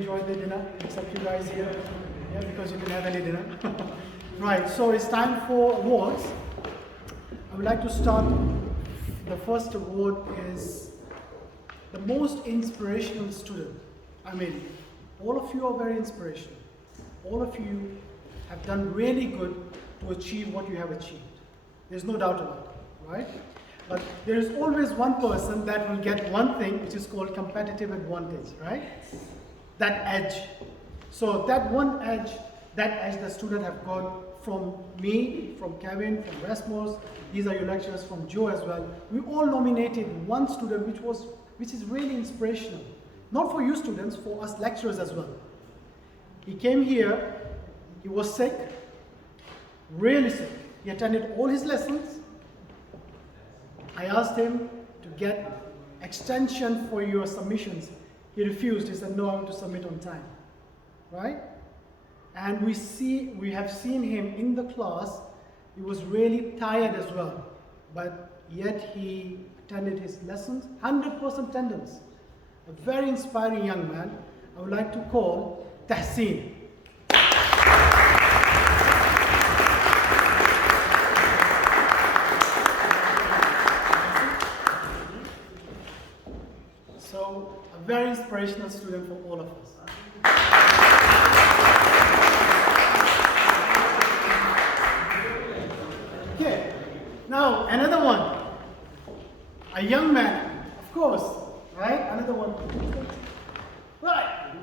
enjoyed the dinner, except you guys here. Yeah, because you didn't have any dinner. Right, so it's time for awards. I would like to start. The first award is the most inspirational student. I mean, all of you are very inspirational. All of you have done really good to achieve what you have achieved. There's no doubt about it, right? But there is always one person that will get one thing, which is called competitive advantage, right? That edge. So that one edge, the student have got from me, from Kevin, from Rasmus. These are your lecturers, from Joe as well. We all nominated one student which is really inspirational. Not for you students, for us lecturers as well. He came here, he was sick, really sick. He attended all his lessons. I asked him to get extension for your submissions. He refused. He said, no, I want to submit on time. Right? And we have seen him in the class. He was really tired as well. But yet he attended his lessons, 100% attendance. A very inspiring young man. I would like to call Tahseen. So, a very inspirational student for all of us. Okay, now another one. A young man, of course, right? Another one. Right.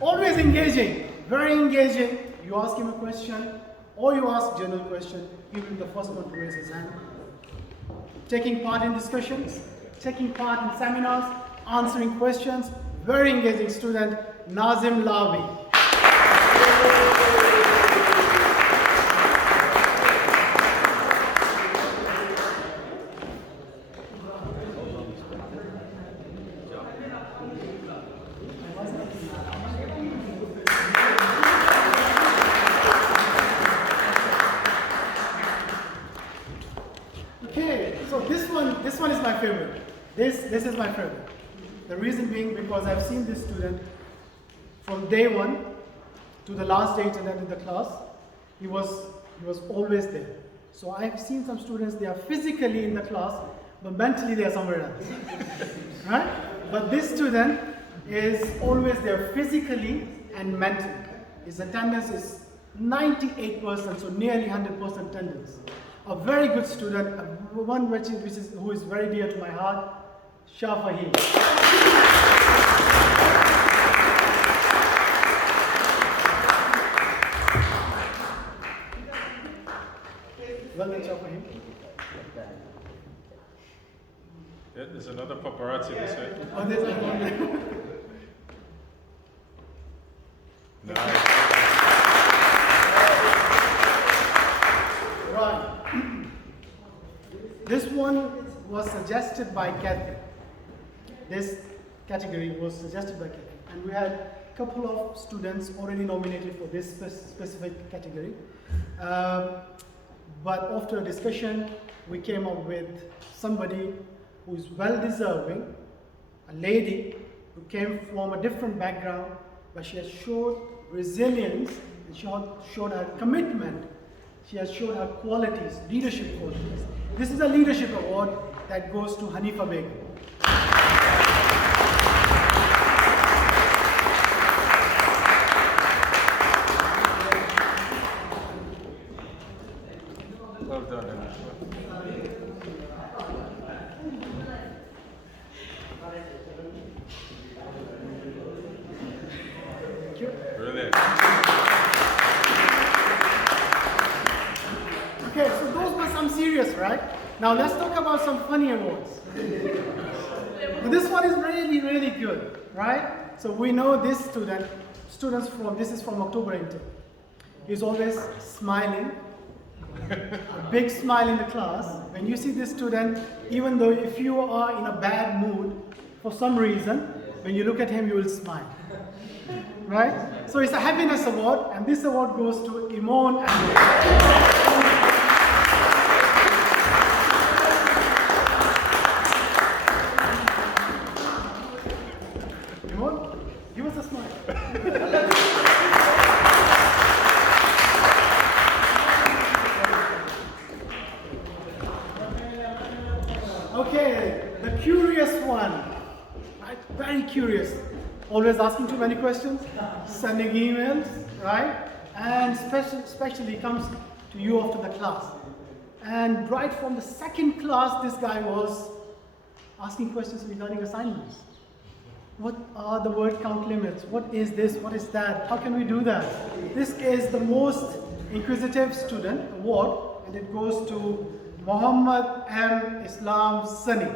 Always engaging, very engaging. You ask him a question, or you ask general question, he will be the first one to raise his hand. Taking part in discussions, taking part in seminars, answering questions. Very engaging student, Nazim Labi. Okay, so this one is my favorite. This is my favorite. The reason being because I've seen this student from day one to the last day he attended the class. He was always there. So I've seen some students, they are physically in the class, but mentally they are somewhere else. Right? But this student is always there physically and mentally. His attendance is 98%, so nearly 100% attendance. A very good student, one who is very dear to my heart, Shafahi. Well done, Shafahi. Yeah, there's another paparazzi this way. Oh, there's another one. Nice. Right. This one was suggested by Kathy. This category was suggested by Kathy. And we had a couple of students already nominated for this specific category. But after a discussion, we came up with somebody who is well deserving, a lady who came from a different background, but she has showed resilience, and she showed her commitment, she has showed her qualities, leadership qualities. This is a leadership award that goes to Hanifa Begum. Well done, Hanifa. Thank you. Brilliant. Okay, so those were some serious, right? Now let's talk about some funny awards. But this one is really, really good, right? So we know this this is from October intake. He's always smiling, a big smile in the class. When you see this student, even though if you are in a bad mood, for some reason, when you look at him, you will smile. Right? So it's a happiness award, and this award goes to Imon and Imon, give us the smile? Okay, the curious one. Right? Very curious. Always asking too many questions, sending emails, right? And especially comes to you after the class. And right from the second class, this guy was asking questions regarding assignments. What are the word count limits? What is this? What is that? How can we do that? This is the most inquisitive student award, and it goes to Muhammad M. Islam Sani.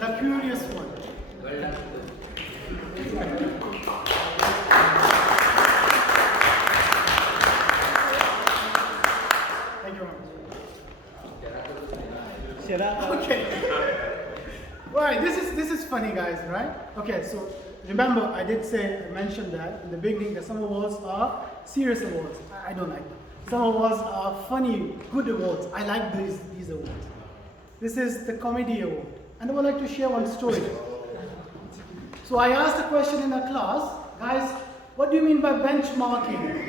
The curious one. Thank you very much. Okay. Right, this is funny, guys, right? Okay, so remember I mentioned that in the beginning that some awards are serious awards. I don't like them. Some awards are funny, good awards. I like these awards. This is the comedy award. And I would like to share one story. So I asked a question in a class, guys, what do you mean by benchmarking?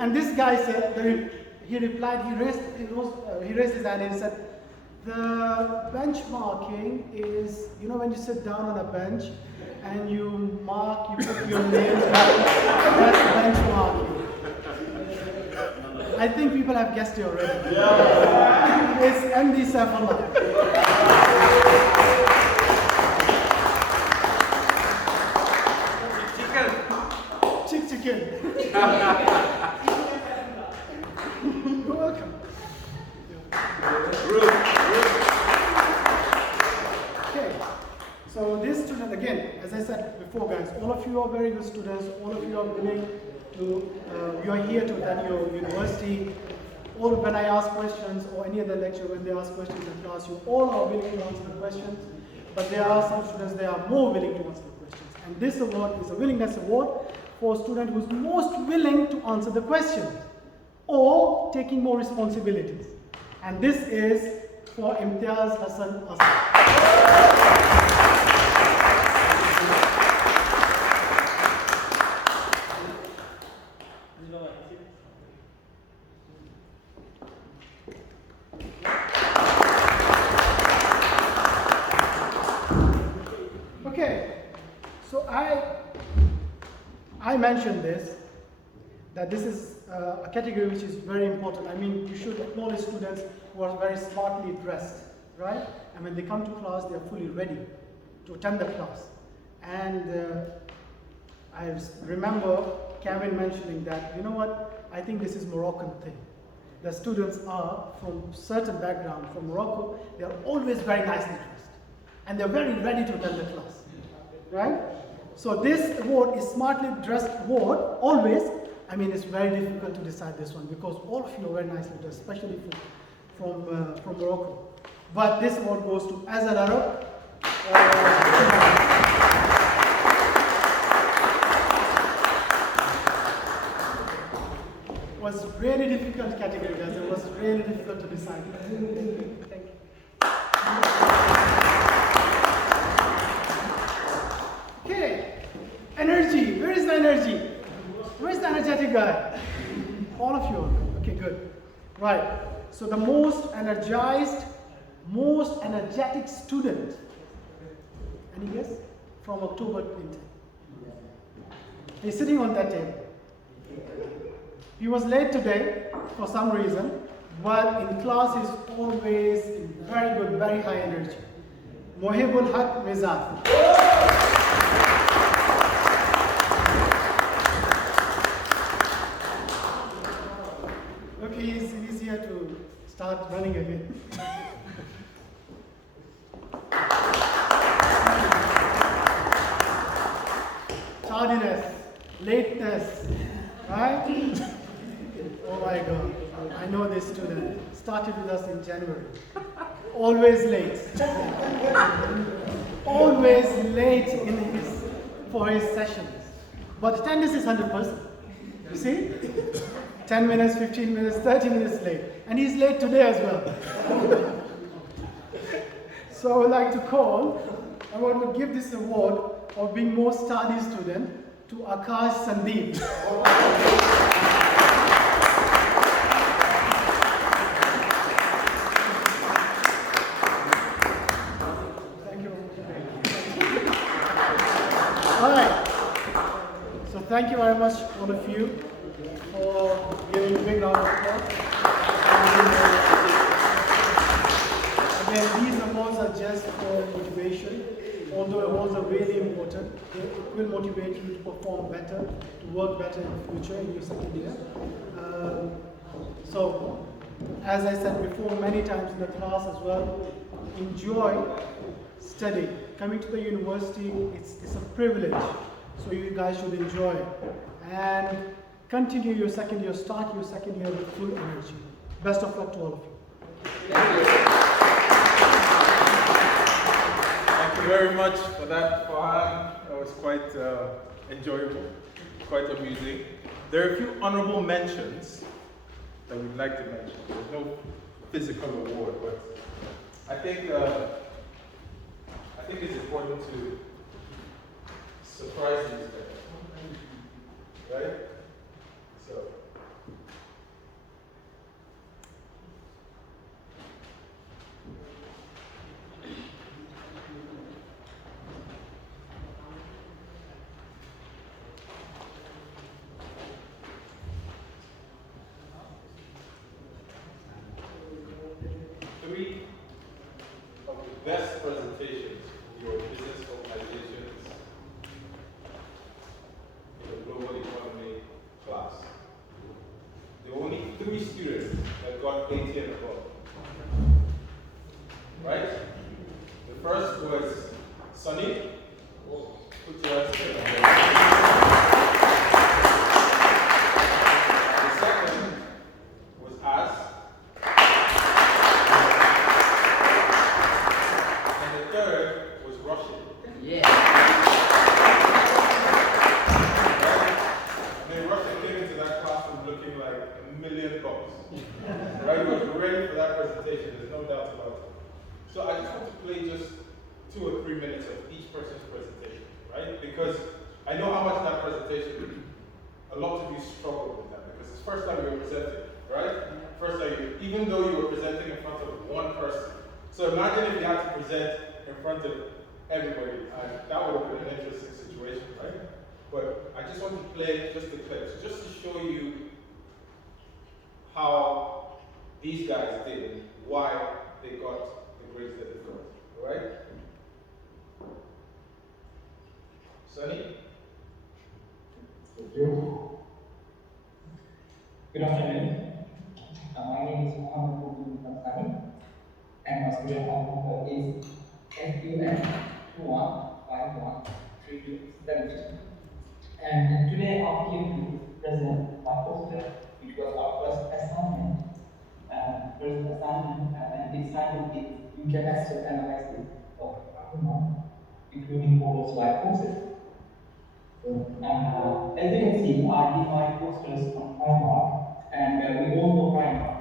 And this guy said, he replied, he raised his hand and he said, the benchmarking is, you know, when you sit down on a bench and you mark, you put your name down, that's benchmarking. I think people have guessed it already. Yeah. It's MD Saifullah. Chicken. You're welcome. Okay. So this student, again, as I said before, guys, all of you are very good students. All of you are willing to, you are here to attend your university. Or when I ask questions, or any other lecture, when they ask questions in class, you all are willing to answer the questions. But there are some students, they are more willing to answer the questions. And this award is a willingness award for a student who's most willing to answer the questions or taking more responsibilities. And this is for Imtiaz Hassan Asad. Okay, so I mentioned this, that this is a category which is very important. I mean, you should acknowledge students who are very smartly dressed, right? And when they come to class, they are fully ready to attend the class. And I remember Kevin mentioning that, you know what, I think this is Moroccan thing. The students are from certain background, from Morocco, they are always very nicely dressed. And they're very ready to attend the class, right? So this award is smartly dressed award, always. I mean, it's very difficult to decide this one because all of you are very nicely dressed, especially from Morocco. But this award goes to Azal Arab. It was really difficult category, guys. It was really difficult to decide. Thank you. Okay, energy. Where is the energy? Where is the energetic guy? All of you. Okay, good. Right. So the most energetic student. Any guess? From October 20. He's sitting on that table. He was late today for some reason, but in class he's always in very good, very high energy. Mohibul Haq Mizan. Okay, he's here to start running again. Tardiness, lateness, right? Oh my God, I know this student. Started with us in January. Always late. Always late for his sessions. But attendance is 100%. You see? 10 minutes, 15 minutes, 30 minutes late. And he's late today as well. So I would like to call, I want to give this award of being most study student to Akash Sandeep. Thank you. All right. So thank you very much, all of you, for giving a big round of applause. Again, these awards are just for motivation. Although awards are really important, it will motivate you to perform better, to work better in the future in your second year. So, as I said before many times in the class as well, enjoy studying. Coming to the university, it's a privilege. So you guys should enjoy it. And continue your second year, start your second year with full energy. Best of luck to all of you. Thank you very much for that, Farhan. That was quite enjoyable, quite amusing. There are a few honorable mentions that we'd like to mention. There's no physical award, but I think it's important to surprise these guys, right? So. Three of the best presentations in your business organizations in the global economy class. There were only 3 students that got 80 and above. Right? The first was Sunny. Put your hands together. The second was Az. And the third was Russian. Yeah. And then Russia came into that classroom looking like $1 million. Right? He was ready for that presentation, there's no doubt about it. So I just want to play just 2 or 3 minutes of each person's presentation, right? Because I know how much that presentation, a lot of you struggled with that because it's the first time you were presenting, right? First time, even though you were presenting in front of one person. So imagine if you had to present in front of everybody, that would have been an interesting situation, right? But I just want to play just the clips, just to show you how these guys did and why they got the grades that they got, all right? Sunny? Good afternoon. My name is Muhammad Sani, and my student number is FUN21513270. And today I'm here to present my poster, which was our first assignment. And the assignment is incapacitated analysis of human, including all life forces. As you can see, I did my posters on Primark, and we all know Primark.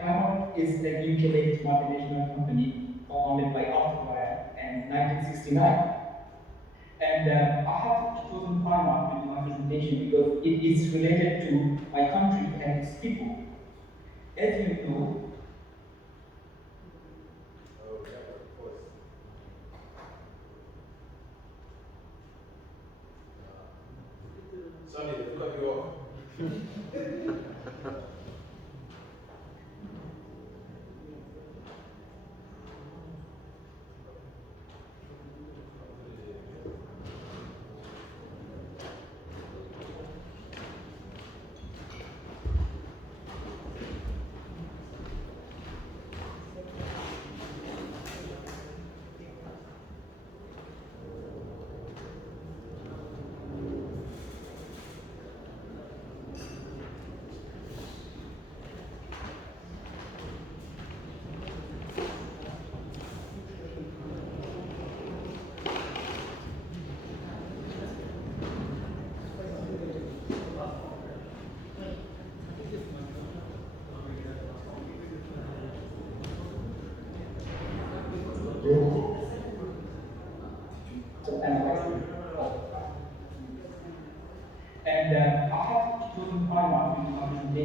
Primark is a UK-based multinational company founded by Arthur Ryan in 1969. And I have chosen Primark to do my presentation because it is related to my country and its people. As you know, Sunny, they cut you off.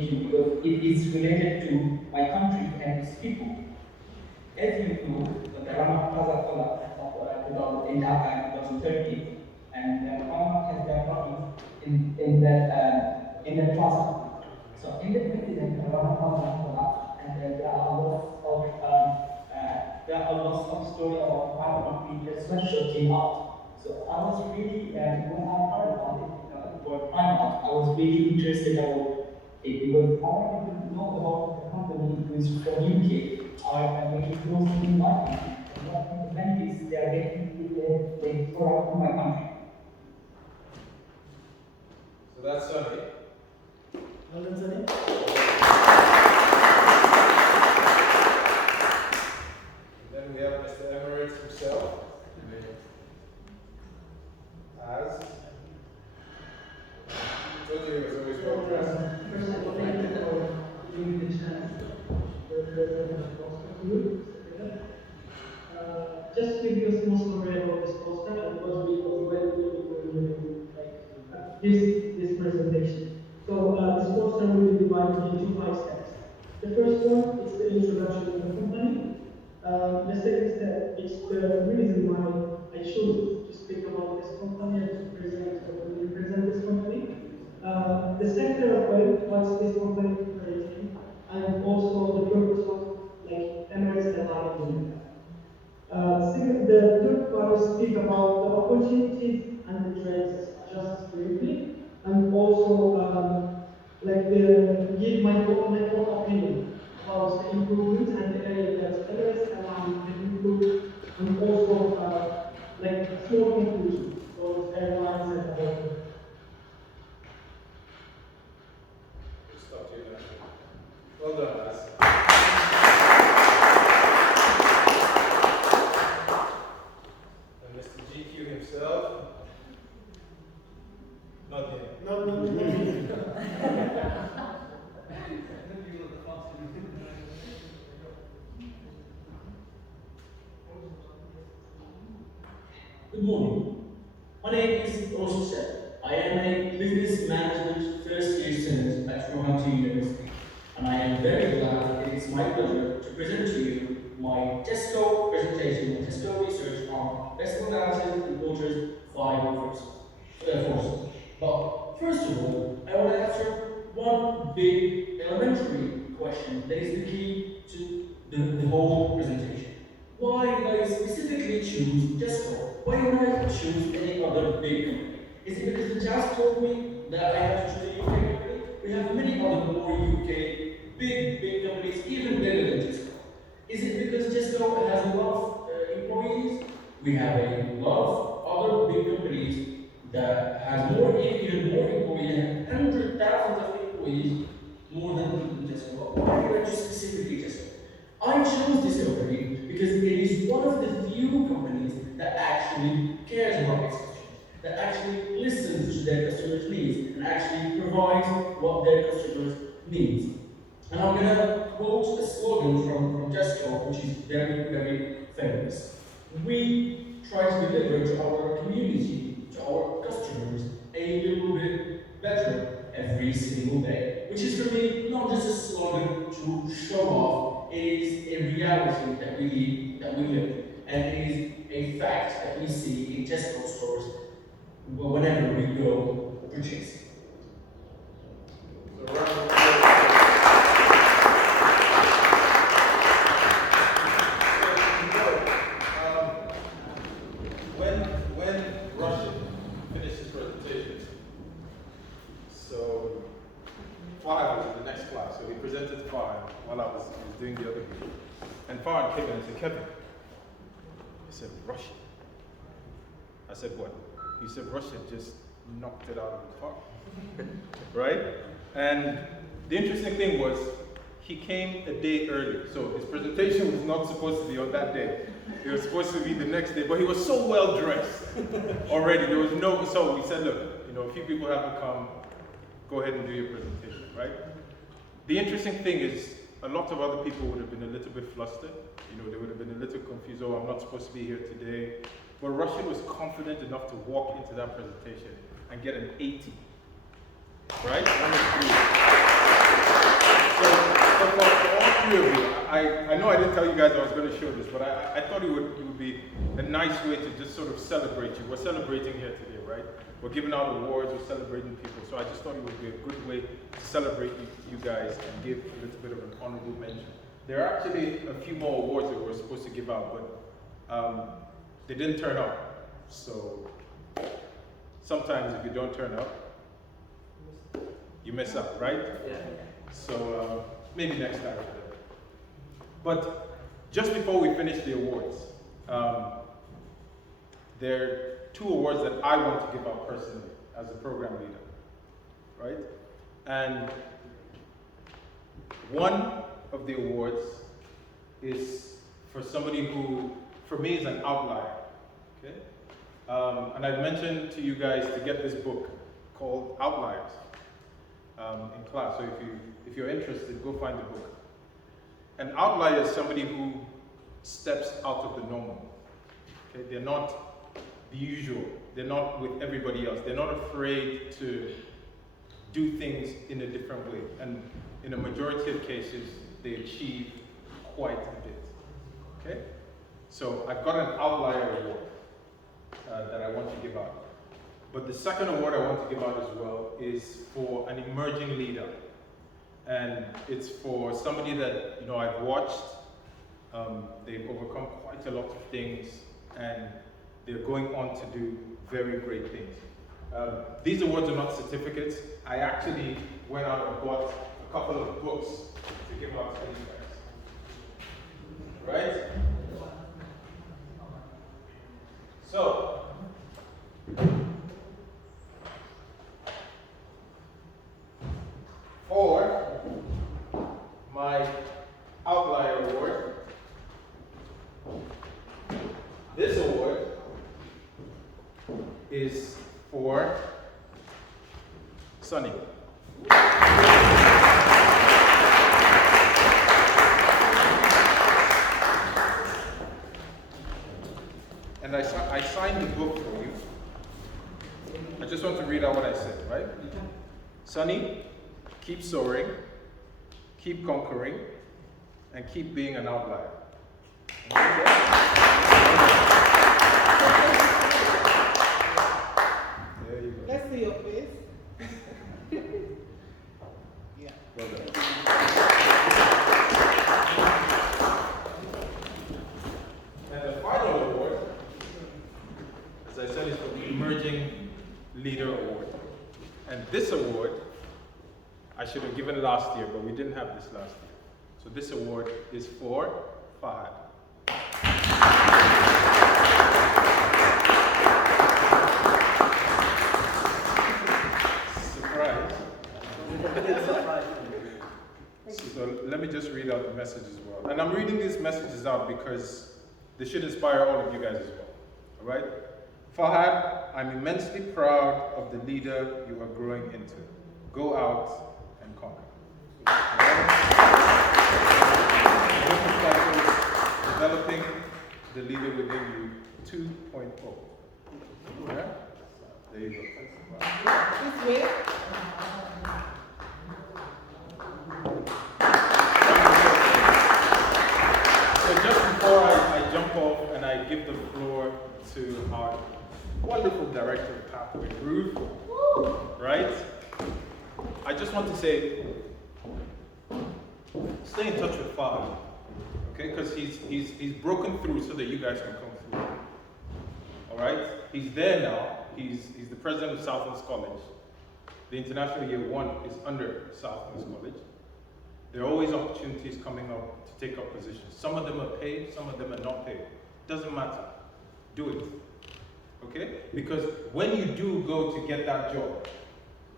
information because it is related to my country and its people. As you know, the Rana Plaza collapse in Dhaka in 2013, and Primark has their problems in that plaza. So in that incident, the Rana Plaza collapsed, and there are lots of story about Primark being just shutting out. So I was really, when I heard about it, about Primark, I was really interested about it because I wanted to know about the company who is from UK are making clothes in my country and what kind of benefits they are getting if they product in my country. So that's Sunny. Well done, Sunny. Then we have Mr. Emirates himself. As told you he was always well dressed. First of all, thank you for giving me the chance to represent the poster to you. Just to give you a small story about this poster, and because we went into this presentation. So this poster will be divided into 5 steps. The first one is the introduction of the company. The second step is the reason why I chose to speak about this company and to represent this company. The sector of what this company is operating, and also the purpose of Emirates Airline in Jeddah. The third part is speak about the opportunities and the trends just briefly, and also give my own opinion about the improvements and the area that Emirates Airline can improve, and also a small conclusion for airlines and the whole. We'll stop you there. Well done, Az. And Mr. GQ himself. Not him. No. Good morning. My name is Roehampton. I am a business management first year student at Roehampton University, and I am very glad it is my pleasure to present to you my TESCO presentation on TESCO research on vessel balances and waters 5 forces. But first of all, I want to answer one big elementary question that is the key to the whole presentation. Why did I specifically choose TESCO? Why didn't I choose any other big company? Is it because the task told me that I have to choose a UK company? We have many other more UK big companies, even bigger than TESCO. Is it because TESCO has a lot of employees? We have a lot of other big companies that has even more employees, hundreds, thousands of employees, more than TESCO. Why did I choose specifically TESCO? I chose Discovery because it is one of the few companies that actually cares about its customers, that actually listens to their customers' needs and actually provides what their customers need. And I'm going to quote a slogan from Tesco, which is very famous. We try to deliver to our community, to our customers, a little bit better every single day. Which is for me not just a slogan to show off, it is a reality that we live, and it is a fact that we see in Tesco stores whenever we go purchase. So round of applause. When Russian finished his presentation, so Farhan was in the next class, so he presented to Farhan while I was doing the other group. And Farhan came in and said, Kevin, he said, Russian. I said, what? He said, Russia just knocked it out of the park. Right? And the interesting thing was, he came a day early. So his presentation was not supposed to be on that day. It was supposed to be the next day, but he was so well dressed already. There was no, so we said, look, a few people haven't come, go ahead and do your presentation, right? The interesting thing is, a lot of other people would have been a little bit flustered. They would have been a little confused, oh, I'm not supposed to be here today. But Russian was confident enough to walk into that presentation and get an 80, right? for all three of you, I know I didn't tell you guys I was going to show this, but I thought it would be a nice way to just sort of celebrate you. We're celebrating here today, right? We're giving out awards, we're celebrating people. So I just thought it would be a good way to celebrate you guys and give a little bit of an honorable mention. There are actually a few more awards that we're supposed to give out, but they didn't turn up. So sometimes if you don't turn up, you miss out, right? Yeah. So maybe next time. But just before we finish the awards, there are 2 awards that I want to give out personally as a program leader, right? And one of the awards is for somebody who, for me, is an outlier, okay? And I mentioned to you guys to get this book called Outliers in class. So if you're interested, go find the book. An outlier is somebody who steps out of the normal. Okay? They're not the usual. They're not with everybody else. They're not afraid to do things in a different way. And in a majority of cases, they achieve quite a bit. Okay? So I've got an outlier award that I want to give out. But the second award I want to give out as well is for an emerging leader. And it's for somebody that, you know, I've watched. They've overcome quite a lot of things, and they're going on to do very great things. These awards are not certificates. I actually went out and bought a couple of books to give out to these guys. Right? So, for my outlier award, this award is for Sunny. And I signed the book for you. I just want to read out what I said, right? Sunny, keep soaring, keep conquering, and keep being an outlier. There you go. Let's see your face. Yeah. Well done. And the final award, as I said, is for the Emerging Leader Award. And this award, I should have given last year, but we didn't have this last year. So this award is for Fahad. Surprise. So let me just read out the message as well. And I'm reading these messages out because they should inspire all of you guys as well. All right? Fahad, I'm immensely proud of the leader you are growing into. Go out and conquer. Developing the leader within you 2.0. Yeah? There you go. This way. So just before I jump off and I give the floor to our wonderful director of Pathway, Ruth, right? I just want to say, stay in touch with Father, okay? Because he's broken through so that you guys can come through. All right? He's there now. He's the president of Southlands College. The International Year 1 is under Southlands College. There are always opportunities coming up to take up positions. Some of them are paid, some of them are not paid. Doesn't matter. Do it. Okay? Because when you do go to get that job,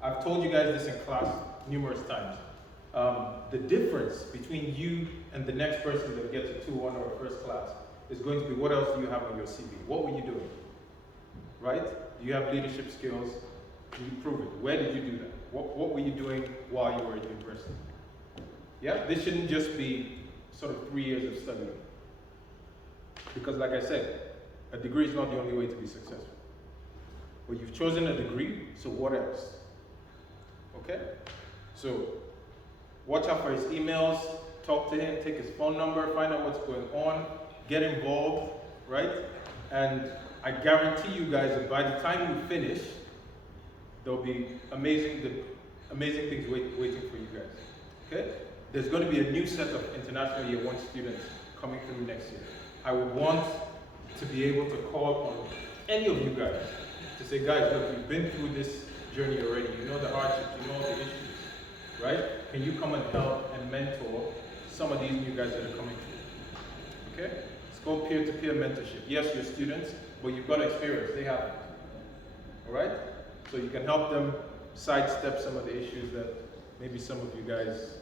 I've told you guys this in class numerous times. The difference between you and the next person that gets a 2-1 or a first class is going to be what else do you have on your CV? What were you doing? Right? Do you have leadership skills? Can you prove it? Where did you do that? What were you doing while you were at university? Yeah? This shouldn't just be sort of 3 years of studying. Because like I said, a degree is not the only way to be successful. But you've chosen a degree, so what else? Okay? So watch out for his emails. talk to him, take his phone number, find out what's going on, get involved, right? And I guarantee you guys that by the time you finish, there'll be amazing things waiting for you guys, okay? There's going to be a new set of International Year 1 students coming through next year. I would want to be able to call on any of you guys to say, guys, look, you've been through this journey already. You know the hardships, you know the issues, right? Can you come and help and mentor some of these new guys that are coming through? Okay? It's called peer-to-peer mentorship. Yes, you're students, but you've got experience. They haven't. All right? So you can help them sidestep some of the issues that maybe some of you guys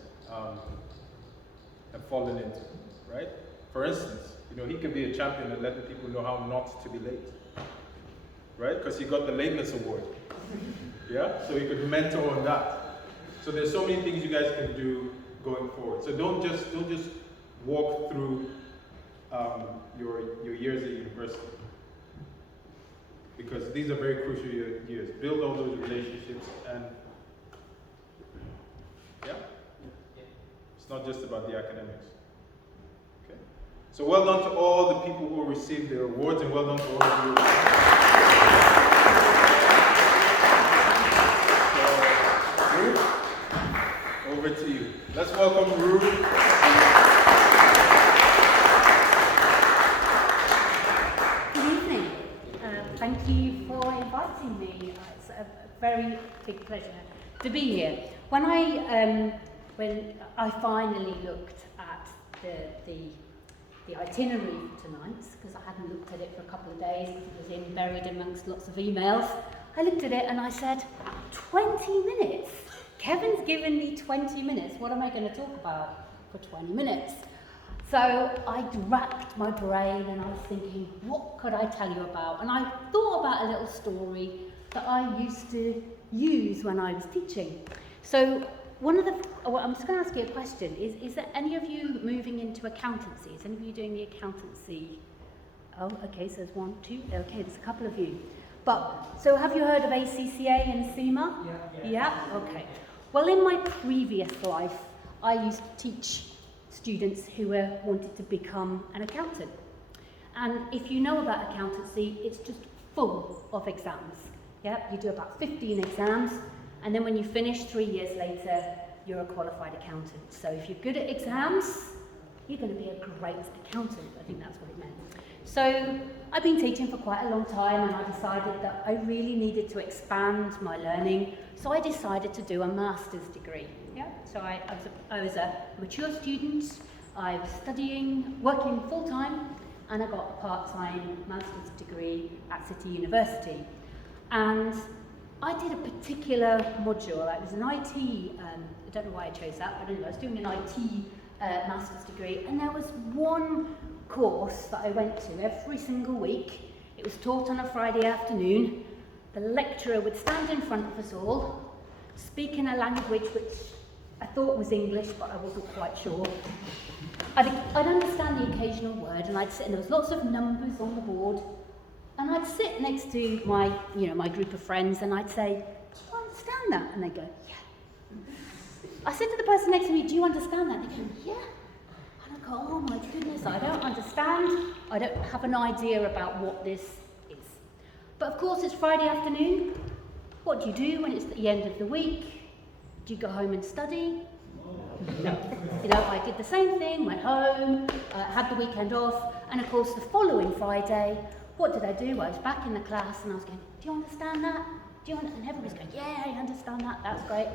have fallen into, right? For instance, you know, he could be a champion at letting people know how not to be late, right? Because he got the lateness award, yeah? So he could mentor on that. So there's so many things you guys can do going forward. So don't just walk through your years at university, because these are very crucial years. Build all those relationships, and yeah, it's not just about the academics. Okay. So well done to all the people who received their awards, and well done to all of you. So, Ruth, over to you. Let's welcome Ruth. Thank you for inviting me. It's a very big pleasure to be here. When I finally looked at the itinerary for tonight, because I hadn't looked at it for a couple of days, because it was buried amongst lots of emails, I looked at it and I said, 20 minutes? Kevin's given me 20 minutes. What am I going to talk about for 20 minutes? So I racked my brain and I was thinking, what could I tell you about? And I thought about a little story that I used to use when I was teaching. So I'm just going to ask you a question. Is there any of you moving into accountancy? Is any of you doing the accountancy? Oh, okay, so there's 1, 2, okay, there's a couple of you. So have you heard of ACCA and CIMA? Yeah? Okay. Well, in my previous life, I used to teach students who wanted to become an accountant. And if you know about accountancy, it's just full of exams. Yeah, you do about 15 exams, and then when you finish 3 years later, you're a qualified accountant. So if you're good at exams, you're going to be a great accountant. I think that's what it meant. So I've been teaching for quite a long time, and I decided that I really needed to expand my learning. So I decided to do a master's degree. Yeah. So I was a mature student. I was studying, working full time, and I got a part-time master's degree at City University. And I did a particular module. It was an IT. I don't know why I chose that, but anyway, I was doing an IT master's degree, and there was one course that I went to every single week. It was taught on a Friday afternoon. The lecturer would stand in front of us all, speak in a language which I thought was English, but I wasn't quite sure. I'd understand the occasional word, and I'd sit, and there was lots of numbers on the board, and I'd sit next to my group of friends, and I'd say, "Do you understand that?" And they'd go, "Yeah." I said to the person next to me, "Do you understand that?" And they go, "Yeah." And I go, "Oh my goodness, I don't understand. I don't have an idea about what this is." But of course, it's Friday afternoon. What do you do when it's the end of the week? Do you go home and study? No. I did the same thing, went home, had the weekend off, and of course the following Friday, what did I do? I was back in the class and I was going, "Do you understand that? And everybody's going, "Yeah, I understand that, that's great."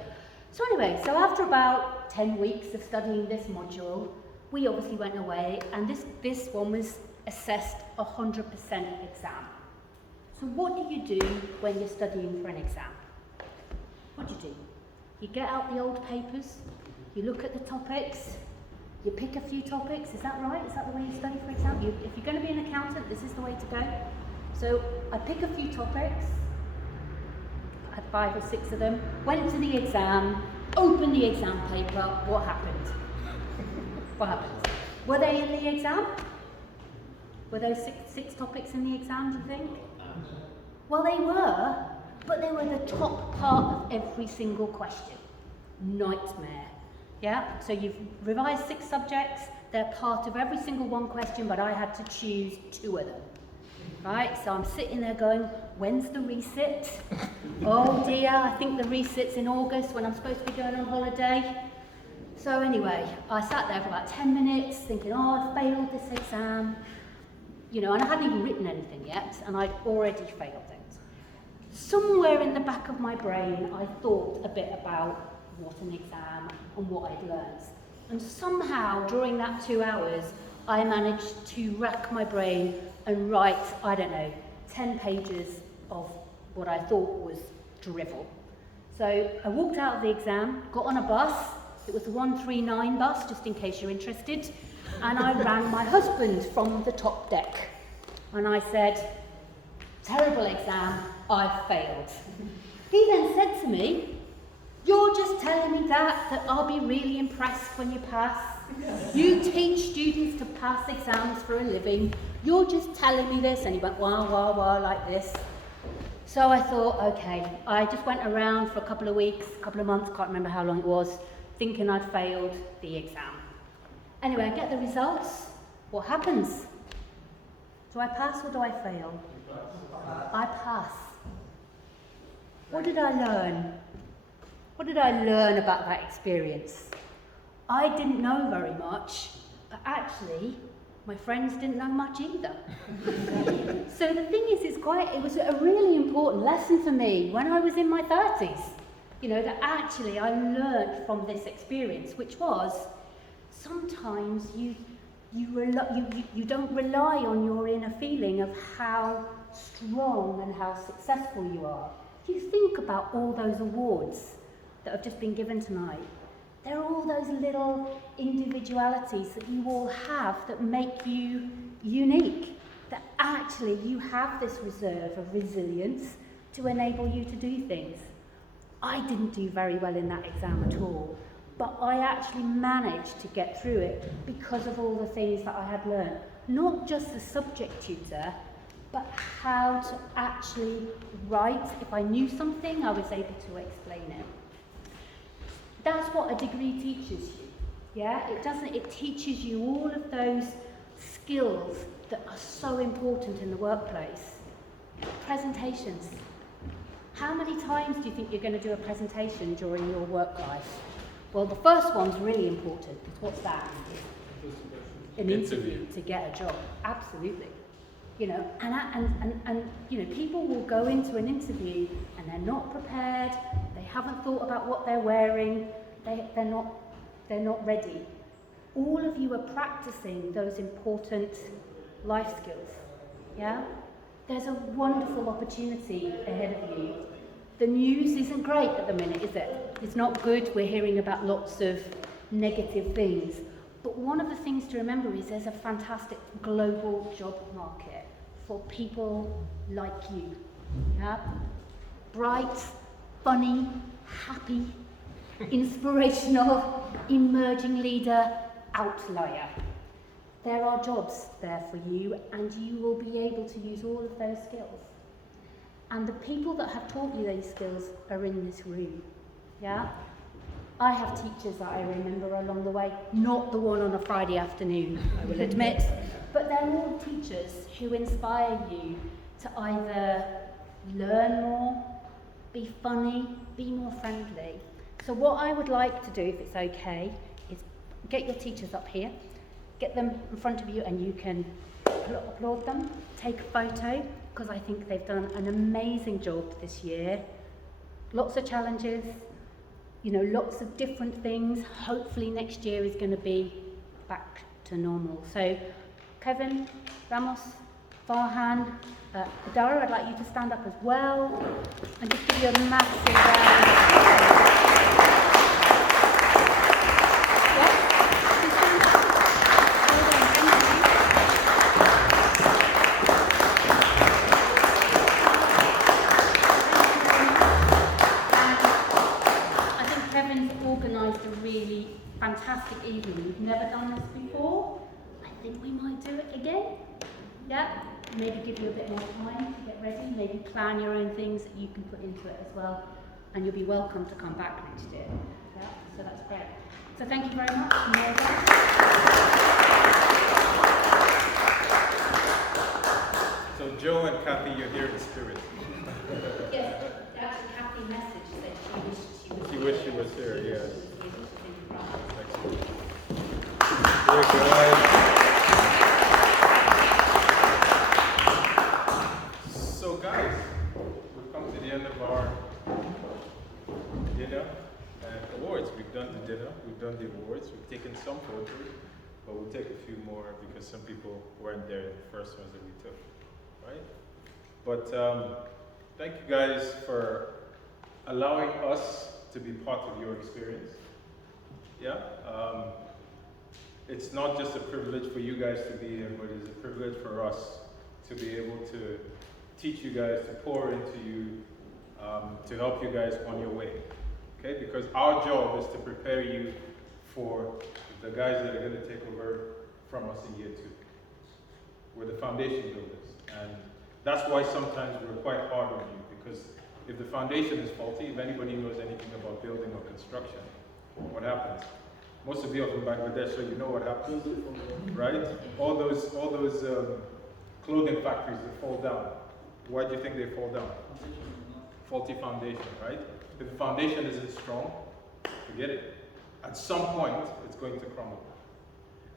So anyway, so after about 10 weeks of studying this module, we obviously went away, and this one was assessed 100% exam. So what do you do when you're studying for an exam? What do you do? You get out the old papers, you look at the topics, you pick a few topics. Is that right? Is that the way you study for exam? If you're going to be an accountant, this is the way to go. So I pick a few topics, I had 5 or 6 of them, went to the exam, opened the exam paper. What happened? What happened? Were they in the exam? Were those six topics in the exam, do you think? Well, they were, but they were the top part of every single question. Nightmare. Yeah, so you've revised 6 subjects, they're part of every single one question, but I had to choose 2 of them. Right, so I'm sitting there going, when's the resit? Oh dear, I think the resit's in August when I'm supposed to be going on holiday. So anyway, I sat there for about 10 minutes thinking, oh, I failed this exam. You know, and I hadn't even written anything yet, and I'd already failed it. Somewhere in the back of my brain, I thought a bit about what an exam and what I'd learned. And somehow, during that 2 hours, I managed to rack my brain and write, I don't know, 10 pages of what I thought was drivel. So I walked out of the exam, got on a bus. It was the 139 bus, just in case you're interested. And I rang my husband from the top deck. And I said, terrible exam, I failed. He then said to me, you're just telling me that I'll be really impressed when you pass. You teach students to pass exams for a living. You're just telling me this. And he went, wah, wah, wah, like this. So I thought, okay. I just went around for a couple of weeks, a couple of months, can't remember how long it was, thinking I'd failed the exam. Anyway, I get the results. What happens? Do I pass or do I fail? I pass. What did I learn? What did I learn about that experience? I didn't know very much, but actually, my friends didn't know much either. So the thing is, it was a really important lesson for me when I was in my 30s. You know, that actually I learned from this experience, which was sometimes you don't rely on your inner feeling of how strong and how successful you are. You think about all those awards that have just been given tonight. There are all those little individualities that you all have that make you unique, that actually you have this reserve of resilience to enable you to do things. I didn't do very well in that exam at all, but I actually managed to get through it because of all the things that I had learned. Not just the subject tutor, but how to actually write. If I knew something, I was able to explain it. That's what a degree teaches you. Yeah, it teaches you all of those skills that are so important in the workplace. Presentations. How many times do you think you're going to do a presentation during your work life? Well, the first one's really important. What's that? An interview to get a job. Absolutely. You know, and you know, people will go into an interview and they're not prepared. They haven't thought about what they're wearing. They're not ready. All of you are practicing those important life skills. Yeah? There's a wonderful opportunity ahead of you. The news isn't great at the minute, is it? It's not good. We're hearing about lots of negative things. But one of the things to remember is there's a fantastic global job market for people like you. Yeah? Bright, funny, happy, inspirational, emerging leader, outlier. There are jobs there for you, and you will be able to use all of those skills. And the people that have taught you those skills are in this room. Yeah? I have teachers that I remember along the way, not the one on a Friday afternoon, I will admit, but they're all teachers who inspire you to either learn more, be funny, be more friendly. So what I would like to do, if it's okay, is get your teachers up here, get them in front of you, and you can applaud them, take a photo, because I think they've done an amazing job this year. Lots of challenges, you know, lots of different things. Hopefully next year is going to be back to normal. So Kevin, Ramos, Farhan, Adara, I'd like you to stand up as well and just give you a massive round. Fantastic evening. We've never done this before. I think we might do it again. Yeah? Maybe give you a bit more time to get ready. Maybe plan your own things that you can put into it as well. And you'll be welcome to come back next year. Yeah? So that's great. So thank you very much. So Joe and Kathy, you're here in spirit. Yes, actually Kathy messaged that She wished she was here, yes. Excellent. Dear guys. So guys, we've come to the end of our dinner and awards. We've done the dinner, we've done the awards, we've taken some photos, but we'll take a few more because some people weren't there in the first ones that we took, right? But thank you guys for allowing us to be part of your experience. Yeah, it's not just a privilege for you guys to be here, but it's a privilege for us to be able to teach you guys, to pour into you, to help you guys on your way. Okay, because our job is to prepare you for the guys that are going to take over from us in year 2. We're the foundation builders, and that's why sometimes we're quite hard on you, because if the foundation is faulty, if anybody knows anything about building or construction, what happens? Most of you are from Bangladesh, so you know what happens, right? All those clothing factories that fall down. Why do you think they fall down? Faulty foundation, right? If the foundation isn't strong, forget it. At some point, it's going to crumble.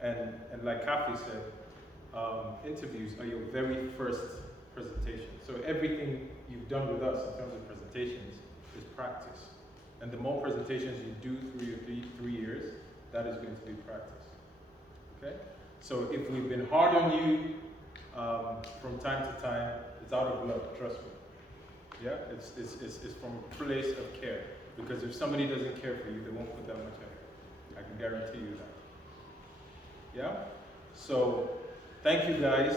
And like Kathy said, interviews are your very first presentation. So everything you've done with us in terms of presentations is practice. And the more presentations you do through your 3 years, that is going to be practice. Okay? So if we've been hard on you from time to time, it's out of love, trust me. Yeah? It's from a place of care. Because if somebody doesn't care for you, they won't put that much effort. I can guarantee you that. Yeah? So thank you guys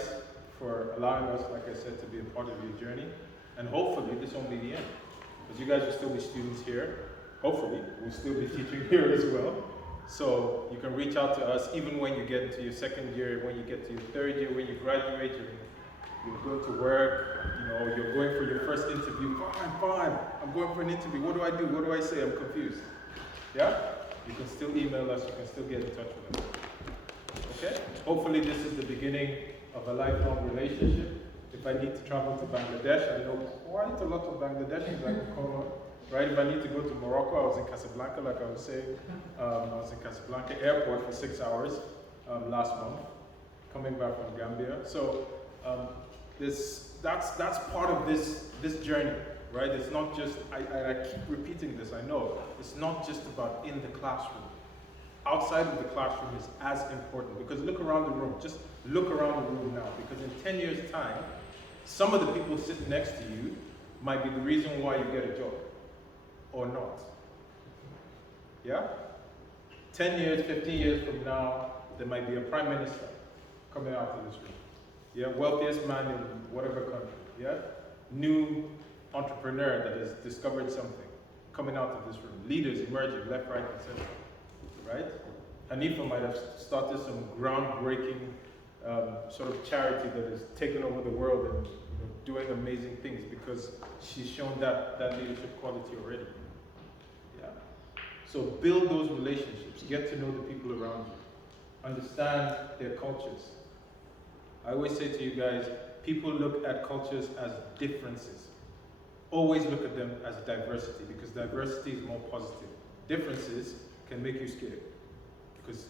for allowing us, like I said, to be a part of your journey. And hopefully this won't be the end. Because you guys will still be students here. Hopefully, we'll still be teaching here as well. So you can reach out to us even when you get into your 2nd year, when you get to your 3rd year, when you graduate, you're going to work, you're going for your first interview. Fine, I'm going for an interview. What do I do? What do I say? I'm confused. Yeah? You can still email us, you can still get in touch with us. Okay? Hopefully this is the beginning of a lifelong relationship. If I need to travel to Bangladesh, I know quite a lot of Bangladeshis I can call on. Right? If I need to go to Morocco, I was in Casablanca, like I was saying. I was in Casablanca airport for 6 hours last month, coming back from Gambia. So that's part of this journey, right? It's not just, I keep repeating this, I know. It's not just about in the classroom. Outside of the classroom is as important, because look around the room, just look around the room now, because in 10 years' time, some of the people sitting next to you might be the reason why you get a job. Or not. Yeah? 10 years, 15 years from now, there might be a prime minister coming out of this room. Yeah? Wealthiest man in whatever country. Yeah? New entrepreneur that has discovered something coming out of this room. Leaders emerging left, right, and center. Right? Hanifa might have started some groundbreaking sort of charity that has taken over the world and doing amazing things because she's shown that leadership quality already. Yeah. So build those relationships, get to know the people around you, understand their cultures. I always say to you guys, people look at cultures as differences. Always look at them as diversity, because diversity is more positive. Differences can make you scared, because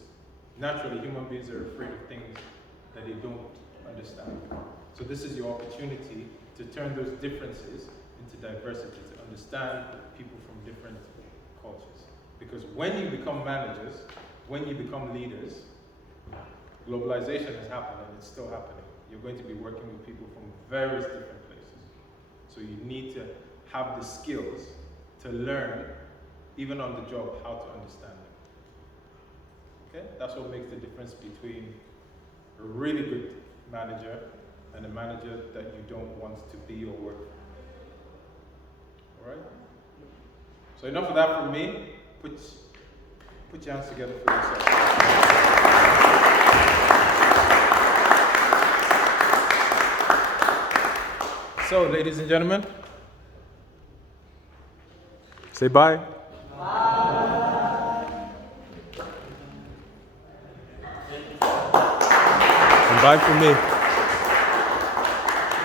naturally human beings are afraid of things that they don't understand. So this is your opportunity to turn those differences into diversity, to understand people from different cultures. Because when you become managers, when you become leaders, globalization has happened and it's still happening. You're going to be working with people from various different places. So you need to have the skills to learn, even on the job, how to understand them. Okay? That's what makes the difference between a really good manager and a manager that you don't want to be or work for. Alright? So enough of that from me. Put your hands together for yourself. So, ladies and gentlemen, say bye. Bye. Bye from me.